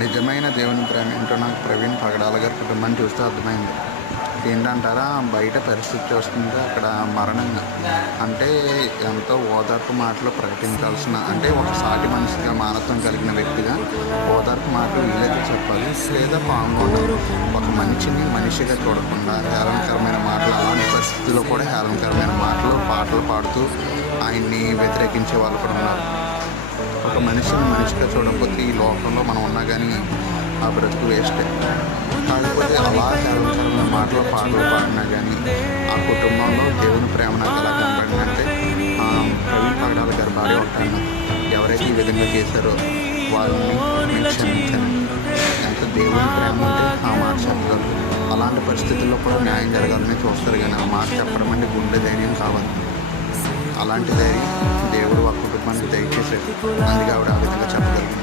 నిజమైన దేవుని ప్రేమ ఏంటో నాకు ప్రవీణ్ పగడాల గారి కుటుంబాన్ని చూస్తే అర్థమైంది. ఏంటంటారా, బయట పరిస్థితి చూస్తుంటే అక్కడ మరణంగా అంటే ఎంతో ఓదార్పు మాటలు ప్రకటించాల్సిన, అంటే ఒక సాటి మనిషిగా మానవత్వం కలిగిన వ్యక్తిగా ఓదార్పు మాటలు వీలైతే చెప్పాలి, లేదా కామ్గా ఉండాలి. ఒక మనిషిని మనిషిగా చూడకుండా హేళనకరమైన మాటలు, అలాంటి పరిస్థితుల్లో కూడా హేళనకరమైన మాటలు పాటలు పాడుతూ ఆయన్ని వ్యతిరేకించే వాళ్ళు కూడా ఉన్నారు. ఒక మనిషిని మనిషిగా చూడకపోతే ఈ లోకంలో మనం ఉన్నా కానీ ఆ బ్రతుకు వేస్టే. కాకపోతే అలా హేళనకరమైన మాటలు పాటలు పాడినా కానీ ఆ కుటుంబంలో దేవుని ప్రేమ నాకు ఎలా కనబడిందంటే, ప్రవీణ్ పగడాల గారి భార్య ఒకటాను, ఎవరైతే ఈ విధంగా చేశారో వాళ్ళని నేను క్షమించాను. ఎంత దేవుని ప్రేమ ఉంటే ఆ మాట చెప్పగలరు. అలాంటి పరిస్థితుల్లో కూడా న్యాయం జరగాలని చూస్తారు, కానీ ఆ మాట చెప్పడం అంటే గుండె ధైర్యం కావాలి. అలాంటి ధైర్యం దేవుడు ఆ కుటుంబానికి దయచేసాడు. అందుకే ఆవిడ ఆ విధంగా చెప్పగలిగింది.